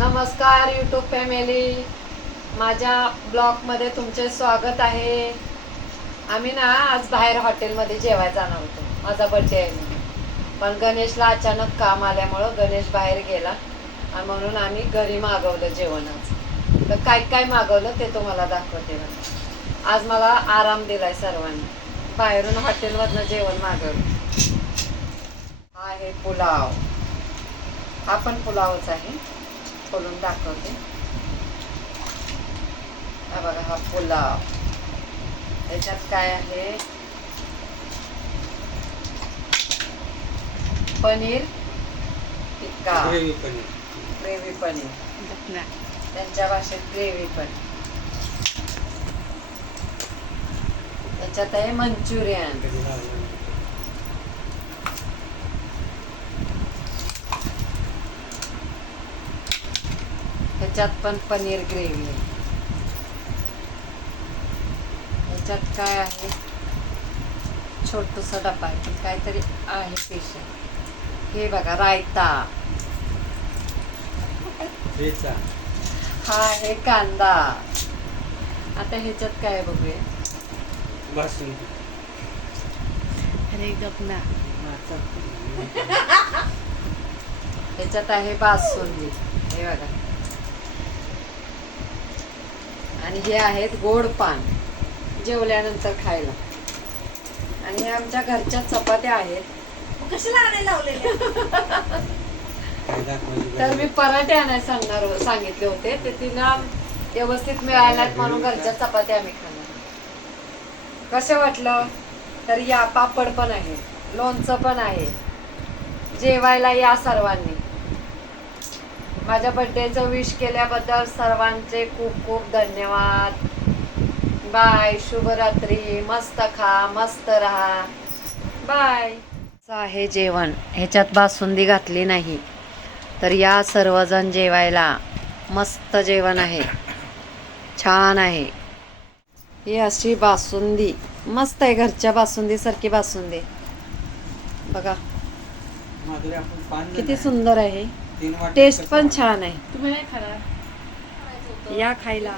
नमस्कार YouTube family माझ्या ब्लॉगमध्ये तुमचे स्वागत आहे. आम्ही ना आज बाहेर हॉटेलमध्ये जेवायला जाणार होतो. माझा बड्डे आहे म्हणून. पण गणेशला अचानक काम आल्यामुळं गणेश बाहेर गेला. आणि म्हणून आम्ही घरी मागवलं जेवण आज. तर काय काय मागवलं ते तुम्हाला दाखवते आज मला आराम दिलाय सर्वांनी. बाहेरून हॉटेलमधनं जेवण मागवलं. आहे पुलाव. हा पण पुलावच आहे. खोलून दाखवते. हा बघा हा पुलाव त्याच्यात काय आहे? पनीर टिक्का. ग्रेव्ही पनीर. ग्रेव्ही पनीर. त्यांच्या भाषेत ग्रेव्ही पनीर. त्याच्यात आहे मंचुरियन. त्याच्यात पण पनीर ग्रेव्ही आहे. त्याच्यात काय आहे? छोटूसा डबा आहे काहीतरी आहे स्पेशल हे बघा रायता. हा आहे कांदा. आता ह्याच्यात काय आहे बघूया. बासुंदी. अरे गपना. ह्याच्यात आहे बासुंदी. हे बघा. आणि हे आहेत गोड पान जेवल्यानंतर खायला. आणि आमच्या घरच्या चपात्या आहेत. कशाला आणायला लावलेले काय दाखवायची तर मी पराठे आणायला सांगणार सांगितले होते. ते तिला व्यवस्थित मिळाल्यात म्हणून घरच्या चपात्या आम्ही खाणार. कसं वाटलं? तर या पापड पण आहे लोणचं पण आहे. जेवायला या सर्वांनी. माझ्या बर्थडेचं विश केल्याबद्दल सर्वांचे खूप खूप धन्यवाद. बाय शुभरात्री मस्त खा मस्त राहा. बाय आहे जेवण. ह्याच्यात बासुंदी घातली नाही. तर या सर्वजण जेवायला मस्त जेवण आहे. छान आहे. ही अशी बासुंदी. मस्त आहे घरच्या बासुंदीसारखी बासुंदी. बघा. किती. सुंदर आहे टेस्ट पण? छान आहे. तुम्ही नाही खाणार? या खायला.